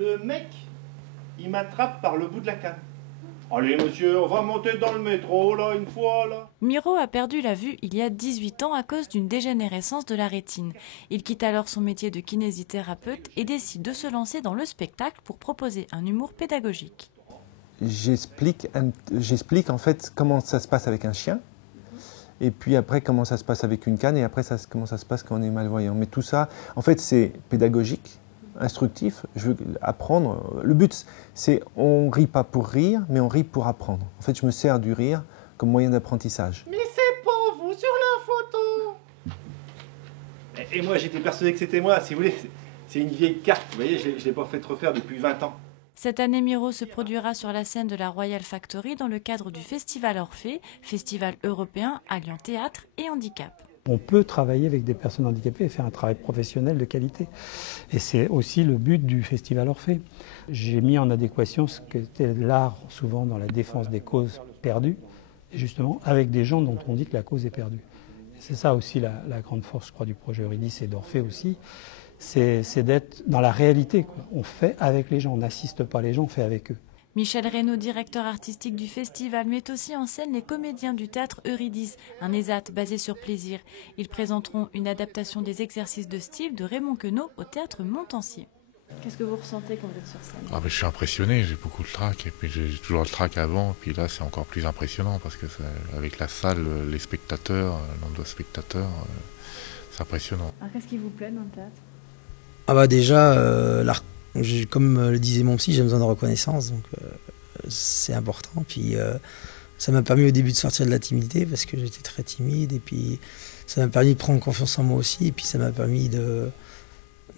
Le mec, il m'attrape par le bout de la canne. Allez monsieur, on va monter dans le métro là, une fois là. Miro a perdu la vue il y a 18 ans à cause d'une dégénérescence de la rétine. Il quitte alors son métier de kinésithérapeute et décide de se lancer dans le spectacle pour proposer un humour pédagogique. J'explique en fait comment ça se passe avec un chien, et puis après comment ça se passe avec une canne, et après comment ça se passe quand on est malvoyant. Mais tout ça, en fait, c'est pédagogique, instructif. Je veux apprendre. Le but, c'est on rit pas pour rire, mais on rit pour apprendre. En fait, je me sers du rire comme moyen d'apprentissage. Mais c'est pas vous sur la photo. Et moi, j'étais persuadé que c'était moi. Si vous voulez, c'est une vieille carte. Vous voyez, je l'ai pas fait refaire depuis 20 ans. Cette année, Miro se produira sur la scène de la Royal Factory dans le cadre du Festival Orphée, festival européen alliant théâtre et handicap. On peut travailler avec des personnes handicapées et faire un travail professionnel de qualité. Et c'est aussi le but du Festival Orphée. J'ai mis en adéquation ce qu'était l'art, souvent dans la défense des causes perdues, et justement avec des gens dont on dit que la cause est perdue. C'est ça aussi la grande force, je crois, du projet Eurydice et d'Orphée aussi. C'est d'être dans la réalité, quoi. On fait avec les gens, on n'assiste pas les gens, on fait avec eux. Michel Reynaud, directeur artistique du festival, met aussi en scène les comédiens du théâtre Eurydice, un ESAT basé sur plaisir. Ils présenteront une adaptation des exercices de style de Raymond Queneau au théâtre Montansier. Qu'est-ce que vous ressentez quand vous êtes sur scène? Je suis impressionné, j'ai beaucoup de trac, et puis j'ai toujours le trac avant, et puis là c'est encore plus impressionnant, parce que avec la salle, les spectateurs, le nombre de spectateurs, c'est impressionnant. Alors qu'est-ce qui vous plaît dans le théâtre? Déjà, comme le disait mon psy, j'ai besoin de reconnaissance, donc c'est important. Puis ça m'a permis au début de sortir de la timidité, parce que j'étais très timide, et puis ça m'a permis de prendre confiance en moi aussi, et puis ça m'a permis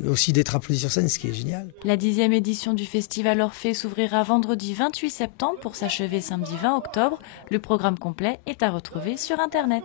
aussi d'être applaudi sur scène, ce qui est génial. La 10e édition du Festival Orphée s'ouvrira vendredi 28 septembre pour s'achever samedi 20 octobre. Le programme complet est à retrouver sur Internet.